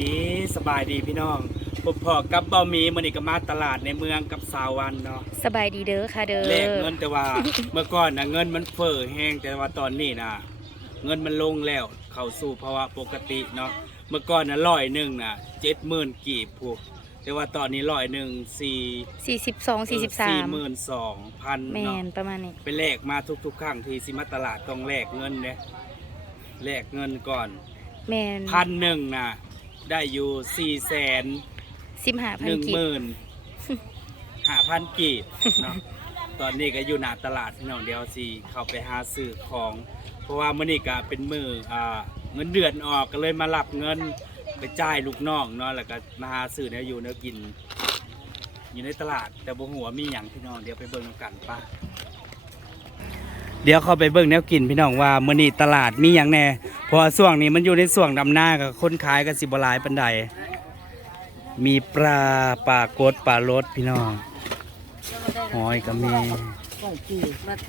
ดีสบายดีพี่น้องพบพอกับเบาหมีมันนี่ก็มาตลาดในเมืองกับสาววันเนาะสบายดีเด้อค่ะเด้อแลกเงินแต่ว่าเมื่อก่อนนะเงินมันเฟ้อแห้งแต่ว่าตอนนี้นะเงินมันลงแล้วเข้าสู่ภาวะปกติเนาะเมื่อก่อนนะร้อยหนึ่งนะเจ็ดหมื่นกีบพวกแต่ว่าตอนนี้ร้อยหนึ่งสี่สี่สิบสองสี่สิบสาสี่มหมื่นสองพันแมเนาะนประมาณนี้ไปแลกมาทุกๆครั้งที่สิมาตลาดต้องแลกเงินเนี่ยแลกเงินก่อนแมนพันหนึ่งนะ ได้อยู่สี่แสนสิบห้าพัหนนึ่งกีหบมื่นห้าพันกีบเนาะตอนนี้ก็อยู่หน้าตลาดพี่น้องเดียวสิเข้าไปหาซื้อของ เพราะว่ามื้อนี้ก็เป็นมืออ่าเงินเดือนออกก็เลยมารับเงินไปจ่ายลูกน้องเนาะแล้วก็มาหาซื้อเนื้ออยู่เนื้อกิน อยู่ในตลาดแต่บ่หัวามีหยังพี่น้องเดี๋ยวไปเบิ่งนำกันป่ะ เดี๋ยวเข้าไปเบิ่งแนวกินพี่น้องว่ามื้อนี้ตลาดมีหยังแน่เพราะว่าช่วงนี้มันอยู่ในช่วงดำหน้ากับคนขายก็สิบ่หลายปานใดมีปลาปลากดปลารสพี่น้องหอยก็มี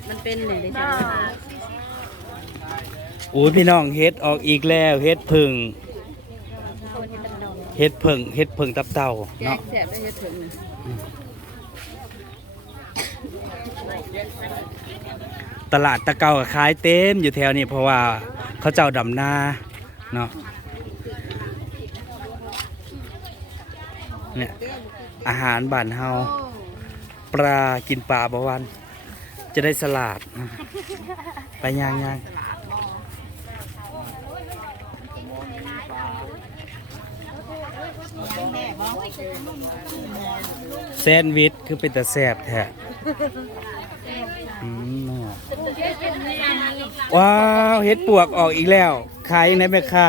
มันเป็นเลยได้จ้ะโอ้ยพี่น้องเฮ็ดออกอีกแล้วเฮ็ดผึ่งเฮ็ดผึ่งเฮ็ดผึ่งตับเต่าเนาะแสบได้เฮ็ดถึงนะ ตลาดตะเกาก็ขายเต็มอยู่แถวนี้เพราะว่าเขาเจ้าดำนาเนาะเนี่ยอาหารบ้านเฮาปลากินปลาบวัน จะได้สลัดไปย่างย่างแซนด์วิชคือเป็นแต่แสบแท้ อืมน่ะว้าวเห็ดปวกออกอีกแล้ว ขายยังไงแม่ค้า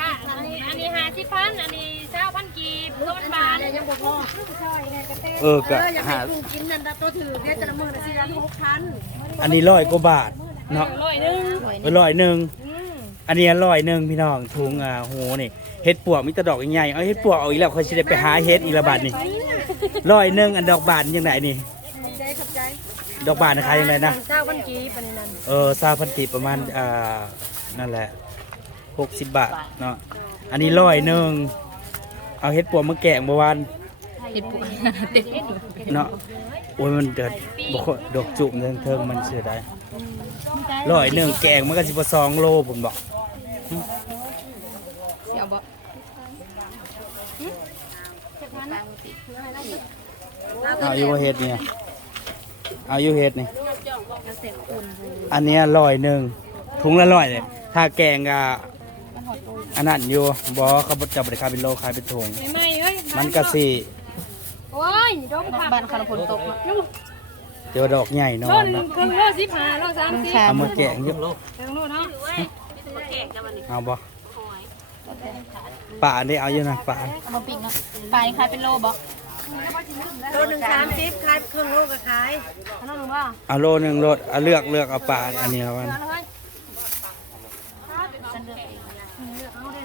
ค่ะอันนี้อันนี้หาสิพันอันนี้เจ้าพันกีบตัวมันบานยังบ่พอเออเอก็ออยากให้หากูกินนั่นนะตัวถือเนี่ยแต่ละมื้อน่ะสิละหกพันอันนี้ร้อยกว่าบาทเนาะร้อยหนึงเออร้อยหนึ่งอันนี้ร้อยหนึ่งพี่น้องถุงอ่าโหนี่เห็ดปวกมีแต่ดอกใหญ่ๆเอาเห็ดปวกเอาอีกแล้วเขาจะได้ไปหาเห็ดอีกละบาทนี่ร้อยหนึ่งอันดอกบานยังไงนี่ ขอบใจขอบใจ ดอกบานนะคะยังไงนะเจ้าพันกีบอันนี้นั่นเออซาพันติประมาณอ่านั่นแหละหกสิบบาทเนาะอันนี้ร้อยหนึ่งเอาเห็ดปวกมาแกงเมื่อวานเฮ็ดปุ๊กเนาะโอ้ยมันเดือดบกดอกจุ่มเทิงเทิงมันเสียดายร้อยหนึ่งแกงมันก็สิบสองโลผมบอกเดี๋ยวบ่เอาอยู่ว่าเฮ็ดเนี่ย เอาอยู่เฮ็ดนี่อันเนี้ยร้อยหนึ่งถุงละร้อยเลยถ้าแกงก็อันนั้นอยู่บอกเขาบ่จับบริการเป็นโลขายเป็นถุงไม่ไม่เอ้ยมันก็สิโอ้ยดอกผักบ้านคารพลตกเนาะเดี๋ยวดอกใหญ่เนอโลหนึนเนาะงครึ่งโลสิบห้าโลสามสิบเอามาแกงเยอะเดี๋ยวโลเนาะเอาบ่ป่าอันนี้เอาอยู่นะป่าเอามาปิ้งเนาะไปขายเป็นโลบ่ โลหนึง30ขายครึ่งโลก็ขายอันนั้นหรือว่าเอาโลหนึ่งโลเอาเลือกเลือกเอาป่าอันนี้เอาวัน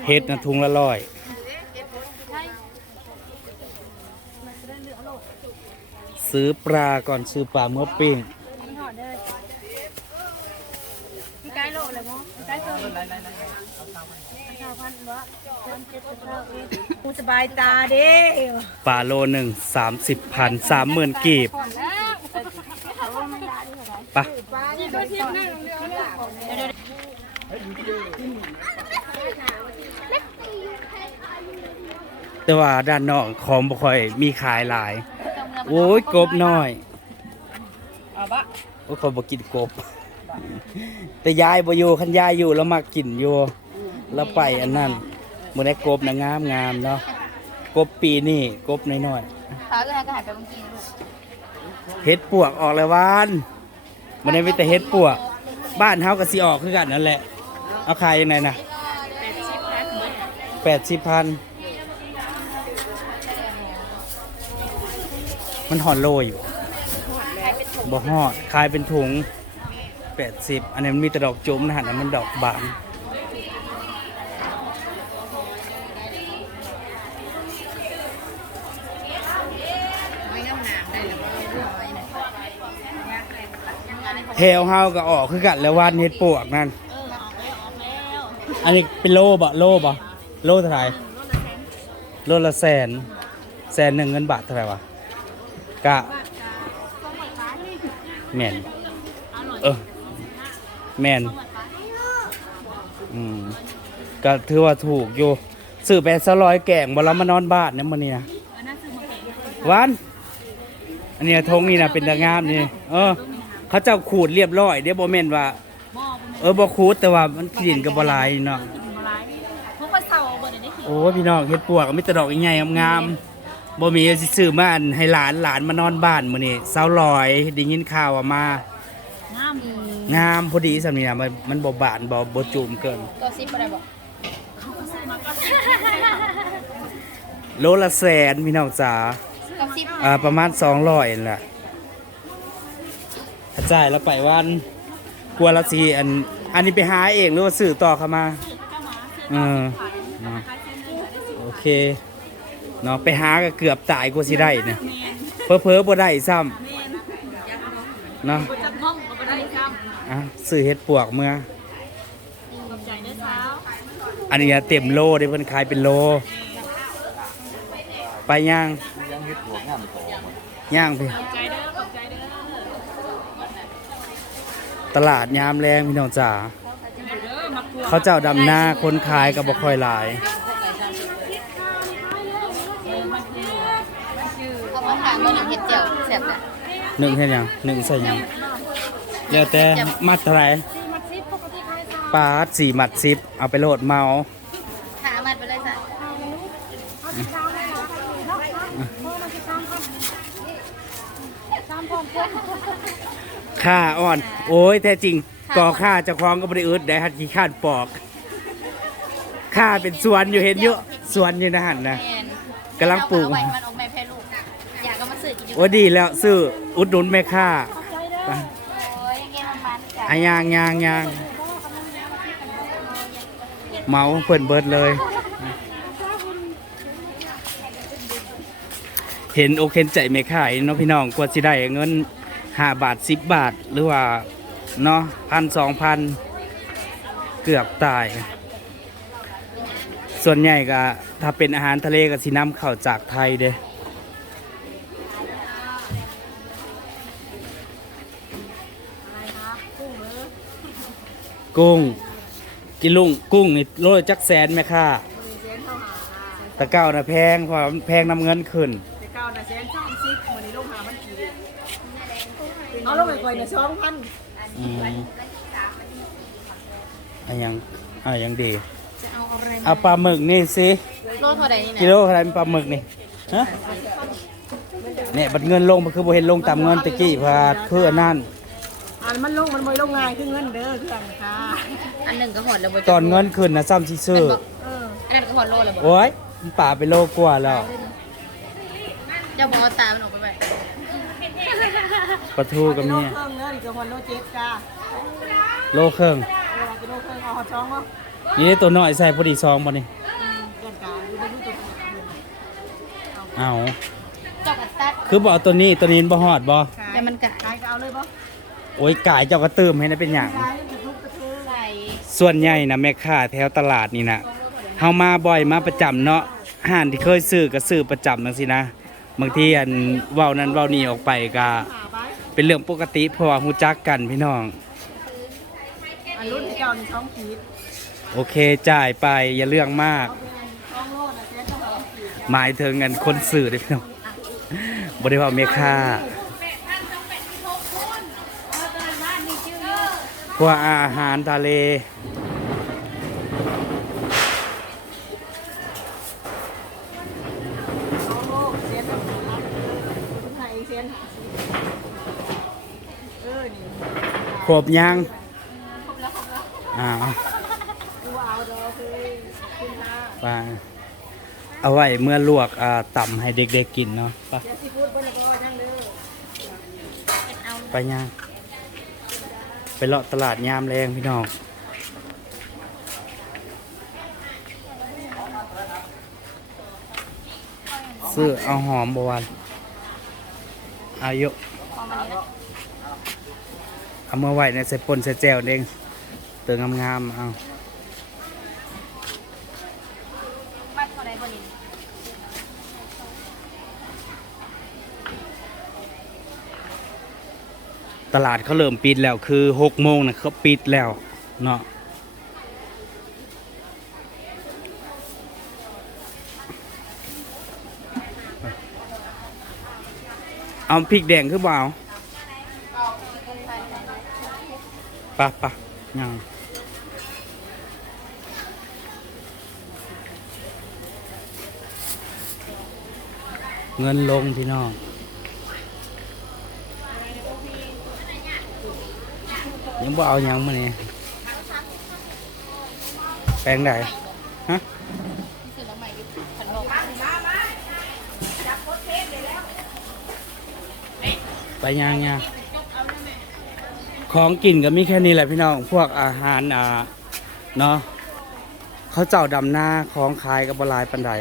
เฮ็ดนะถุงละร้อยซื้อปลาก่อนซื้อปลาเมื่อปิ้งมีไก่โลเลยมั้งไก่เพิ่ม กูสบายตาเด้ปลาโลหนึ่งสามสิบพันสามหมื่นกีบปะแต่ว่าด้านนอกของบ่ค่อยมีขายหลาย โอ้ยกบน้อยโอ้ยคนบ่กินกบ แต่ยายบ่อยู่คันยายอยู่แล้วมากินอยู่ แล้วไปอันนั้นมื้อได้กบนะงามงามเนาะกบปีนี้กบน้อยขาก็หาก็หาไปเมื่อกี้ลูกๆเฮ็ดปวกออกแล้ววานมันได้มีแต่เฮ็ดปวก บ้านเฮาก็สิออกคือกันนั่นแหละ เอาขายยังไงนะ80,000มันหอนโลอยู่บ่ฮอดขายเป็นถุง80อันนี้มันมีแต่ดอกจุ่มนะฮะอันนั้นมันดอกบาน แถวเฮาก็ออกคือกันแล้ววันเฮ็ดปวกนั่นอันนี้เป็นโลบ่โลบ่โลเท่าไหร่โลละแสนแสนหนึ่งเงินบาทเท่าไหร่วะกะแมนเออแมนอืมก็ถือว่าถูกอยู่ซื้อไปสร้อยแก่งบ่แล้วมานอนบ้านเนี่ยมันนี่นะวานอันนี้ทงนี่นะเป็นตางามนี่ เออ เขาเจ้าขูดเรียบร้อยเดี๋ยวบ่แม่นว่าเออบ่ขูดแต่ว่ามันกลิ่นกับบ่หลายเนาะพวกปลาเสาบนนี้โอ้พี่น้องเฮ็ดปวกก็มีแต่ดอกใหญ่ๆงามๆบ่มีสิซื้อมาอันให้หลานหลานมานอนบ้านมื้อนี้เซาลอยได้ยินข่าวว่ามา งามดีงามพอดีสำนี้นะมันมันบ่บานบ่บ่จุ่มเกิน ตัวซิปอะไรบอกโลละแสนพี่น้องจ๋าตัวซิปอ่าประมาณ200นั่นแหละถ้า จ่ายแล้วไปวันกลัวละสิอัน อันนี้ไปหาเองหรือว่าซื้อต่อเข้ามาเออโอเคเนาะไปหาก็เกือบตายกว่าสิได้เนี่ยเพ้อๆบ่ได้ซ้ำเนาะอะซื้อเฮ็ดปวกเมื่อ อันนี้เต็มโลได้เพิ่นขายเป็นโล ไปย่างย่างพี่ขอบใจเด้อขอบใจเด้อ ตลาดยามแรงพี่น้องจ๋าเด้อมากลัวเขาเจ้าดำหน้าคนขายก็บ่ค่อยหลายเขามาถามว่าหนังเห็ดเจียวแซ่บนะหนึ่งเฮ็ดหยังหนึ่งใส่หยังแล้วแต่มัดเท่าไหร่มัดซิปปกติใครทปาดสี่มัดสิบเอาไปโหลดเมาหามันไปเลยจ้ะ ค่าอ่อน โอ้ยแท้จริงก่อค่าเจ้าของก็บ่ได้อึดได้ฮัดขี้ข้านปอกค่าเป็นสวนอยู่เห็นอยู่สวนอยู่นะหั่นนะแมนกำลังปลูก เอาไว้มันออกแม่แพ้ลูกอยากก็มาซื้อกินอยู่โอ้ดีแล้วซื้ออุดหนุนแม่ค้าไปโอ้ยยังไงมันมันจ้ะ อายางยางยางเมาเพิ่นเบิดเลย เห็นอกเห็นใจแม่ค้าเนาะพี่น้องกว่าสิได้เงิน ห้าบาทสิบบาทหรือว่าเนาะพันสองพันเกือบตาย ส่วนใหญ่ก็ถ้าเป็นอาหารทะเลก็สินำเข้าจากไทยเด้กุ้งกิลุงกุ้งนี่โลละจักแสนไหมค่ะตะเก้านะแพงเพราะมันแพงนำเงินขึ้นแต่เก้าน่ะแสนช่องซิกวันนี้ลงหามันกี่ เอาลงไปก่อยน่ะสองพันอืมอะยังอะยังดี จะเอาอะไรเอาปลาหมึกนี่สิ โลเท่าไหร่นี่นะกิโลเท่าไหรเป็นปลาหมึกนี่ฮะเนี่ยบัดเงินลงมันคือบ่เห็นลงตามเงินตะกี้พาดคืออันนั้น อันมันลงมันไม่ลงง่ายคือเงินเด้อเครื่องค่ะอันหนึ่งก็หอดแล้วบ่ตอนเงินขึ้นนะซ้ำที่ซื้อเอออันนั้นก็หอดโลแล้วบ่โอ้ยมันป่าไปโลกว่าแล้วเจ้าบอกเอาตามันออกไปไปปลาทูกับโลเนี่ยเครื่องเด้ออีกกับวันโลเจ็ดจ้าโลครึ่งเออกิโลเครื่องเอาหอดสองเนาะนี่ตัวน้อยใส่พอดีซองบ่นี่เกินกาอยู่บนตู้ตัวเอาเจ้ากระตัดคือบ่เอาตัวนี้ตัวนี้บ่ฮอดบ่แต่มันกะขายก็เอาเลยปะโอ้ยกายเจ้าก็เติมให้นะเป็นหยังขายกระทุกกระทุกใส่ส่วนใหญ่นะแม่ค้าแถวตลาดนี่นะเฮามาบ่อยมาประจำเนาะห้านที่เคยซื้อก็ซื้อประจำจังซี่นะ บางทีอันเว้านั้นเว้านี้ออกไปก็ หาไป เป็นเรื่องปกติเพราะว่าฮู้จักกันพี่น้อง อันรุ่นที่เก่านี่สองขีดโอเคจ่ายไปอย่าเรื่องมากสองโลน่ะแสนสองขีดหมายถึงกันคนซื้อเด้อพี่น้องบ่ได้ว่าแม่ค้าพวกอาหารทะเลสองโลแสนสองล้านคุณไทยแสนห้าสิบเออนี่ ครบยังอ้าวเอาดอกเลยคุณฮะไปเอาไว้เมื่อลวกต่ำให้เด็กๆกินเนาะไปเดี๋ยวซีฟู้ดบนก็นั่งเด้อไปย่างไปเลาะตลาดยามแรงพี่น้องซื้อเอาหอมบวานอายุ เอามาไว้ในใส่ปนใส่แจวเด้งเติมงามๆเอามัดเท่าไบนตลาดเขาเริ่มปิดแล้วคือหกโมงนะเขาปิดแล้วเนาะเอาพริกแดงคือเปล่า ปะปะยังเงินลงพี่น้องยังบ่เอาหยังมาเนี่ยแปลงใดฮะไปยังยัง ของกินก็มีแค่นี้แหละพี่น้อง พวกอาหารอ่าเนาะเขาเจ้าดำหน้าของขายกับบหลายปันใด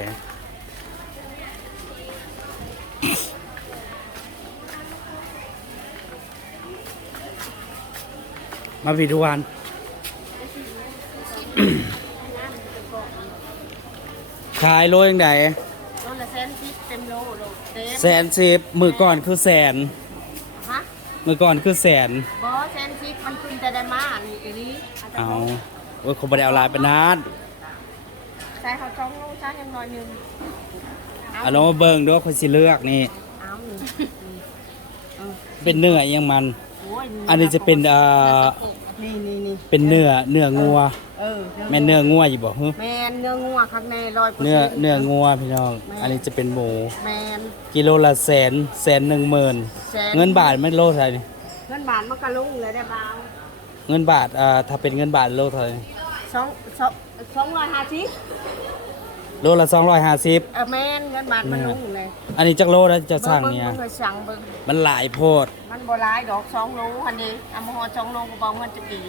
มาพี่ทุกวันขายโลยังไงโลละแสนสิบเต็มโลโลเต็มแสนสิบมือก่อนคือแสนฮะมือก่อนคือแสนบอแสนสิบ นนี้อันนี้อาจจะเอาบอกโอ้ยเขาไม่ได้เอาหลายไปนานใส่เขาจ้องลงช้ายังน้อยหนึงเอาลองมาเบิ่งด้วยคนสิเลือกนี่ เอาหนึ่งเป็นเนื้ออิหยังมัน โอ้ยอันนี้จะเป็นเอ่อนี่นี่นี่เป็นเนื้อเนื้องัวเออแม่นเนื้องัวอยู่บ่ฮึแมนเนื้องัวข้างในร้อยเนื้อเนื้องัวพี่น้อง อันนี้จะเป็นหมู แมนกิโลละแสนแสนหนึ่งหมื่นแสนเงินบาทไม่โลเท่าไหร่นี่เงินบาทมันก็ลุงเลยได้บ้าง เงินบาทอ่าถ้าเป็นเงินบาทโลเท่าไหร่สองสองสองร้อยห้าสิบโลละสองร้อยห้าสิบเออแมนเงินบาทมันลุงเลยอันนี้จักโลแล้วจะสั่งเนี่ย บิ่บิ่บิ่สั่งเบิ่งมันหลายโพด มันบ่ร้ายดอกสองโลอันนี้เอามาห่อสองโลก็บอกเงินจะกี่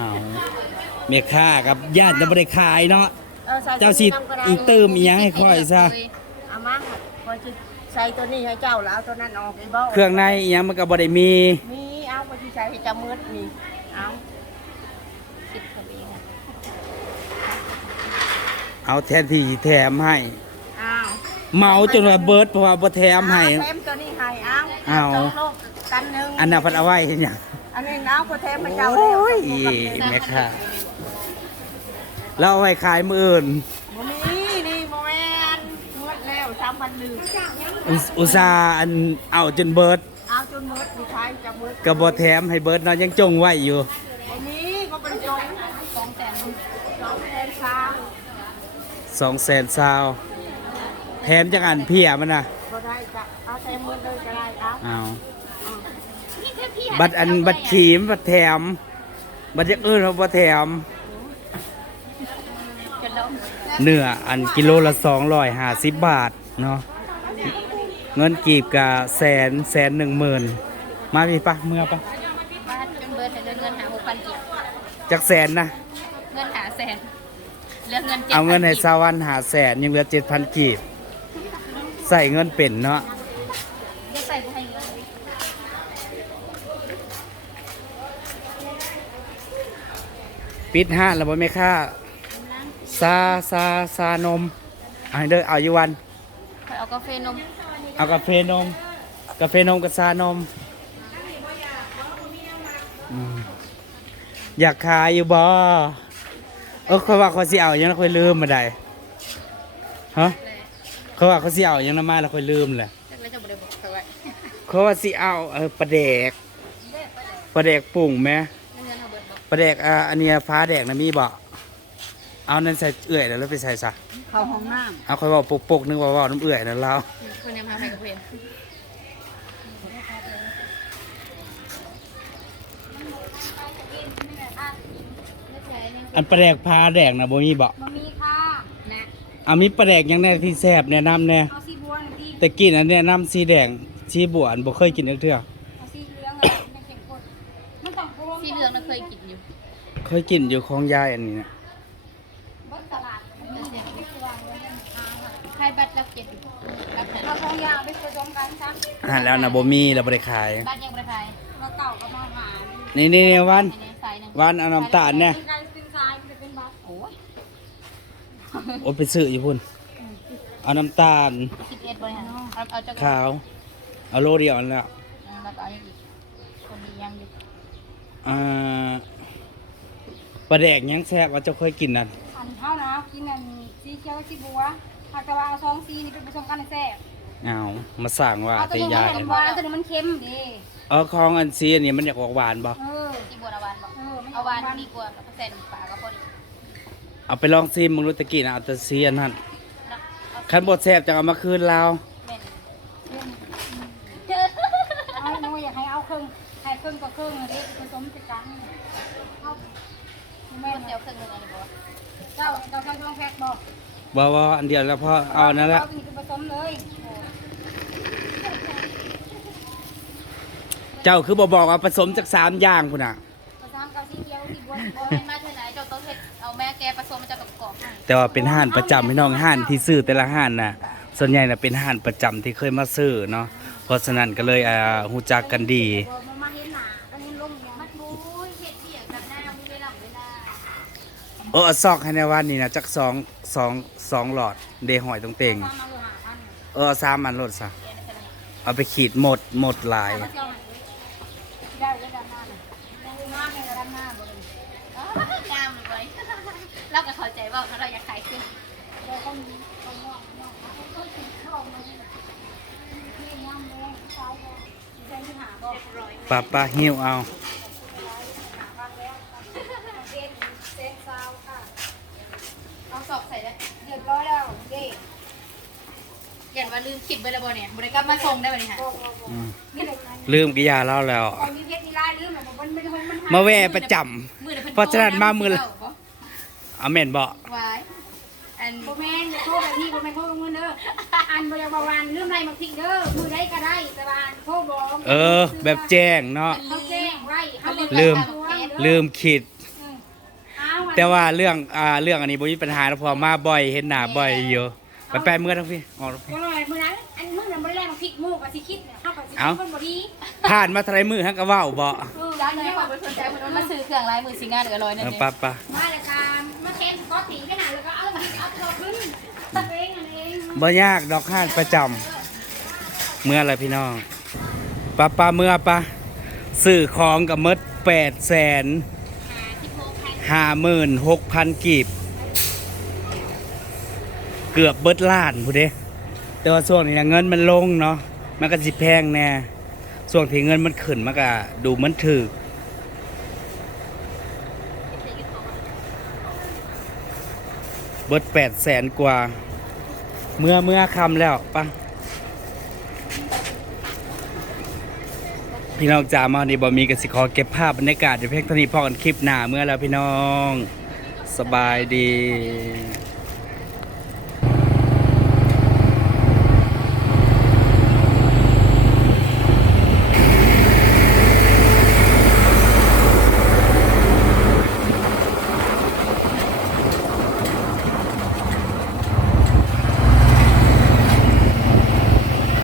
อ้าวเมียค่ากับญาติจะไม่ได้ขายเนาะ เออใส่เจ้าสิตัวนี้นำก็ได้อีกเติมอีหยังให้ค่อยซะ เอามาพอจะใส่ตัวนี้ให้เจ้าแล้วเอาตัวนั้นออกอีกบ่เครื่องในอีหยังมันก็บ่ได้มี มี เอาพอที่ใส่ให้เจ้ามืดนี่เอาเอาแทนที่สิแถมให้เอาเมาจนว่าเบิดเพราะว่าบ่แถมให้ เต็มตัวนี้ให้เอาเอาสองโลกันหนึงอันนั้นเพันเอาไว้เห็นหยังอันนี้เอาพอแถมให้เจ้าโอ้ยแล้วแม่ค่ะแล้วเอาไว้ขายมื้ออื่นบ่มีนี่บ่แม่นหมดแล้ว3,000นึงอุตอุตส่าห์อันเอาจนเบิด จะหมดก็บ่แถมให้เบิดเนาะยังจงไว้อยู่บ่มีก็เป็นจงสองแสนสองแสนสาม2แสนซาวแถมจังอันเพียมันน่ะบ่ได้จะเอาแถมหมดเลยก็ได้เอาเอาบัตรอันบัตรขีมบัตรแถม บัตรอย่างอื่นเขาบ่แถม เนื้ออันกิโลละสองร้อยห้าสิบบาทเนาะเงินกีบกับแสนแสนหนึ่งหมื่น มาพี่ปะเมื่อปะบ้านจนเบิร์ดเงินหาหกพันกีบจักแสนนะเงินหาแสนเหลือเงินเจ็ดเอาเงินให้สาวันหาแสนยังเหลือเจ็ดพันกีบใส่เงินเป็นเนาะเดี๋ยวใส่ไปให้เงินปิดห้านแล้วบ่แม่ค่าซาซาซานมเอาให้เด้อเอาอยู่วันคอยเอากาแฟนม เอากาแฟนม กาแฟนมกับซานม อืมอยากขายอยู่บ่เออเขาว่าเขาสิเอาอย่างนั้นค่อยลืมมาได้ฮะเขาว่าเขาสิเอาอย่างนั้นมาแล้วค่อยลืมแหละแล้วจะบริบอกเขาไว้เขาว่าสิเอาเออปลาแดกปลาแดกปุ่งไหมเงินเอาเบิร์ดบอกปลาแดกอ่าอันเนี้ยฟ้าแดกนะมีบ่เอานั่นใส่เอื่อยแล้วแล้วไปใส่ซะเข้าห้องน้เอาค่อยเว่าปกๆนึกว่าเว่าน้ำเอื่อยนั่นแล้วคนยังมาไปกับเพื่อน อันปลาแดกพาแดกนะบ่มีบ่บะหมี่ค่ะนะเอามีปลาแดกหยังแน่ที่แซ่บแนะนำแน่เอาสีบัวหน่อยดิแต่กินอันแนะนำสีแดงสีบวนบ่เคยกินอีกเทื่อเอาสีเหลืองอะไรมันเข้มข้นมันต้องสีเหลืองน่ะเคยกินอยู่เคยกินอยู่ของยายอันนี้นะบนตลาดใครบัตรรับเจ็ดรับเอาทองยาวไปผสมกันซ้ำอ่าแล้วนะบ่มีแล้วบ่ได้ขายบัตรยังไม่ได้มาเก่าก็มาหานี่นี่นี่วันในสายหนึ่งวันเอาน้ำตาลเนี่ยการเป็นสายมันเป็นบัตรโอ้ย โอ้ไปซื้ออยู่พุ่น เอาน้ำตาลสิบเอ็ดบริหารเอาเอาจากขาว เอาโลเดียวนั่นแหล้วแล้วก็เอาอย่างอีกยังอยู่อ่าปลาแดกยังแซ่บว่าเจ้าเคยกินนั่นอันเท่านะกินอันสีเขียวสีบัวอาจจะว่าเอาสองสีนี่เป็นผสมกันให้แซ่บเอามาสั่งว่าเอาตัวแต่นึงยามันกันหวานตัวนึงมันเค็มดิเออของอันซีอันนี้มันอยากออกหวานบ่เออที่บัวละวันบอกเออไม่เอาวานดีกว่าแล้วก็ใส่น้ำปลาก็พอดี เอาไปลองซิมมึงรู้ตะกี้นะเอาแต่ซีอันนั้นเนาะเอาคันบดแซ่บจังเอามาคืนเราแม่นเอาหนูอยากให้เอาครึ่งให้ครึ่งต่อครึ่งดิผสมกันเอาแม่คนนเดียวครึ่งหนึงอันนี้บอกเจ้าเจ้าเจ้าช่องแพ็คบอกบ่บ่อันเดียวแล้วพอเอานั่นละเอาตัวนี้เป็นผสมเลยเจ้าคือบ่บอกว่าผสมจากสามอย่างพุ่นน่ะผสมกับสีเขียวสีบัวบ่แม่นมา แต่ว่าเป็นห้านประจำพี่น้องห้านที่ซื้อแต่ละห้านน่ะส่วนใหญ่น่ะเป็นห้านประจำที่เคยมาซื้อเนาะเพราะฉะนั้นก็เลยอ่าหูจักกันดี มาเห็นหนาอันนี้ลงอย่างมันบูยเฮ็ดเบียกกับหน้ามีเวลาเวลาเออเอาซอกให้ในวันนี้นะจักสองสองสองหลอดเดหอยตรงเต็งมามาหานเออเอาสามอันลดซะเอาไปขีดหมดหมดหลาย เจ้าได้ได้ด้านหน้ายังงามในด้านหน้าบ่เลยงามเลยเราก็เขา ใจว่าเราอยากขายขึ้นเราต้องต้องนอกนอกเขาต้องติดเข้ามาที่ย่ามแดงซ้ายแดงที่หาบ่ปลาปลาหิ้วเอาเส้นเส้นซาวค่ะเอาสอบใส่ได้เรียบร้อยแล้วเด้ยันว่าลืมคิดไว้แล้วบ่เนี่ยบ่ได้กลับมาส่งได้บ่เนี่ยฮะโอ้โหอืมนี่เลยนะลืมกิยาเล่าแล้วตอนนี้เพชรนี่ลายลืมแหาแวะประจำมื้อนี้เพิ่นเพราะฉะนั้นมามือละ เอาแม่นบ่วายอันโบแมนอย่าโทษแบบนี้โบแมนโทษเงินเด้ออันบริวารลืมไรมาทิ้งเด้อมือได้ก็ได้แต่ว่าโทษบอกเออ แบบแจ้งเนาะเขาแจ้งไว้เขาบอกลืมว่าลืมคิดเอาแต่ว่าเรื่องอ่าเรื่องอันนี้บ่มีปัญหาแล้วเพอมาบ่อยเห็นหน้าบ่อยอยู่ไปแปลเมื่อทั้งพี่ออกทั้งพี่ก็เลยมือนั้นอันมือนั้นไม่ได้แรงมาพลิกมูกับสิคิดเนี่ยเขากับสิเอ้าคิดคนบดีผ่านมาเท่าไรมือฮักก็เว้าบ่เออร้าร้านนนี้นี้ว่าว่าบ่สนใจเพิ่นมาซื้อเครื่องลายมือสิงานเอือร้อยนั่นเออเองปะปะมาเลยการ เค้นก็ตีขนาดแล้วก็เอามาเอาตัวขึ้นเองอันเองบ่ยากดอกห้านประจำเมื่ออะไรพี่น้องปะปะเมื่อปะซื้อของกับมดแปดแสนห้าหมื่นหกพันกีบ เกือบเบิดล้านพูดเด้แต่ว่าช่วงนี้นะเงินมันลงเนาะมันก็สิแพงแน่ช่วงที่เงินมันขึ้นมันก็ดูเหมันถือ เบิดแปดแสนกว่า เมื่อเมื่อคำแล้วปะพี่น้องจ๋ามานี่บอมีกสิขอเก็บภาพบรรยากาศเดี๋ยวเพียงเท่านี้พอกันคลิปหน้าเมื่อแล้วพี่น้อง สบายดี